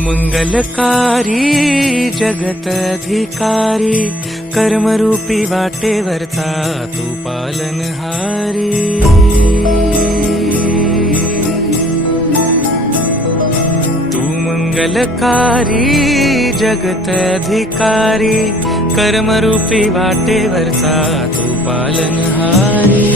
मंगलकारी जगत अधिकारी कर्मरूपी वाटेवरचा तू पालनहारी। तू मंगलकारी जगत अधिकारी कर्मरूपी वाटेवरचा तू पालनहारी।